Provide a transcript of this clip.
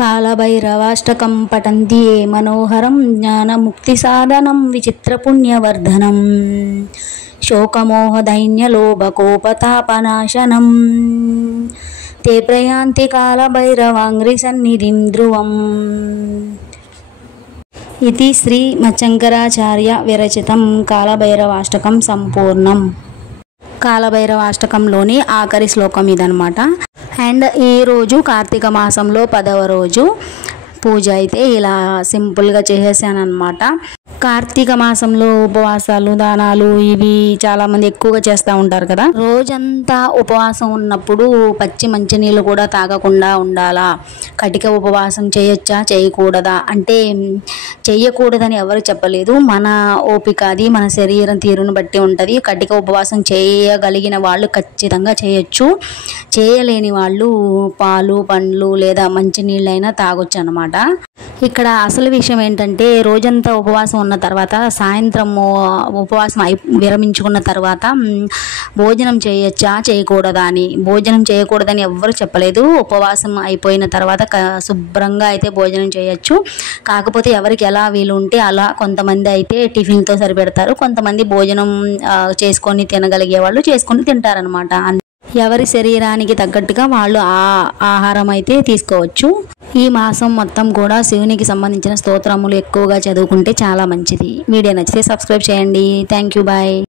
కాళభైరవాష్టకం పఠంతి ఏ మనోహరం జ్ఞానముక్తిసాధనం విచిత్రపుణ్యవర్ధనం శోకమోహదైన్యలోభకోపతాపనాశనం తే ప్రయాంతి కాళభైరవాంఘ్రిసన్నిధిం ధ్రువం. ఇది శ్రీ మచ్చంకరాచార్య విరచితం కాళభైరవాష్టకం సంపూర్ణం. కాళభైరవాష్టకంలోని ఆఖరి శ్లోకం ఇదనమాట. అండ్ ఈరోజు కార్తీక మాసంలో 10వ రోజు పూజ అయితే ఇలా సింపుల్గా చేసేసాను అనమాట. కార్తీక మాసంలో ఉపవాసాలు దానాలు ఇవి చాలామంది ఎక్కువగా చేస్తూ ఉంటారు కదా. రోజంతా ఉపవాసం ఉన్నప్పుడు పచ్చి మంచినీళ్ళు కూడా తాగకుండా ఉండాలా, కటిక ఉపవాసం చేయొచ్చా చేయకూడదా అంటే చెయ్యకూడదని ఎవరు చెప్పలేదు. మన ఓపిక అది, మన శరీరం తీరును బట్టి ఉంటుంది. కటిక ఉపవాసం చేయగలిగిన వాళ్ళు ఖచ్చితంగా చేయొచ్చు. చేయలేని వాళ్ళు పాలు పండ్లు లేదా మంచినీళ్ళైనా తాగొచ్చు అనమాట. ఇక్కడ అసలు విషయం ఏంటంటే రోజంతా ఉపవాసం ఉన్న తర్వాత సాయంత్రం ఉపవాసం విరమించుకున్న తర్వాత భోజనం చేయొచ్చా చేయకూడదా అని. భోజనం చేయకూడదని ఎవ్వరు చెప్పలేదు. ఉపవాసం అయిపోయిన తర్వాత శుభ్రంగా అయితే భోజనం చేయొచ్చు. కాకపోతే ఎవరికి ఎలా వీలు ఉంటే అలా. కొంతమంది అయితే టిఫిన్తో సరిపెడతారు, కొంతమంది భోజనం చేసుకొని తినగలిగే వాళ్ళు చేసుకొని తింటారనమాట. ఎవరి శరీరానికి తగ్గట్టుగా వాళ్ళు ఆహారం అయితే తీసుకోవచ్చు. ఈ మాసం మొత్తం కూడా శివునికి సంబంధించిన స్తోత్రములు ఎక్కువగా చదువుకుంటే చాలా మంచిది. వీడియో నచ్చితే సబ్స్క్రైబ్ చేయండి. Thank you, bye.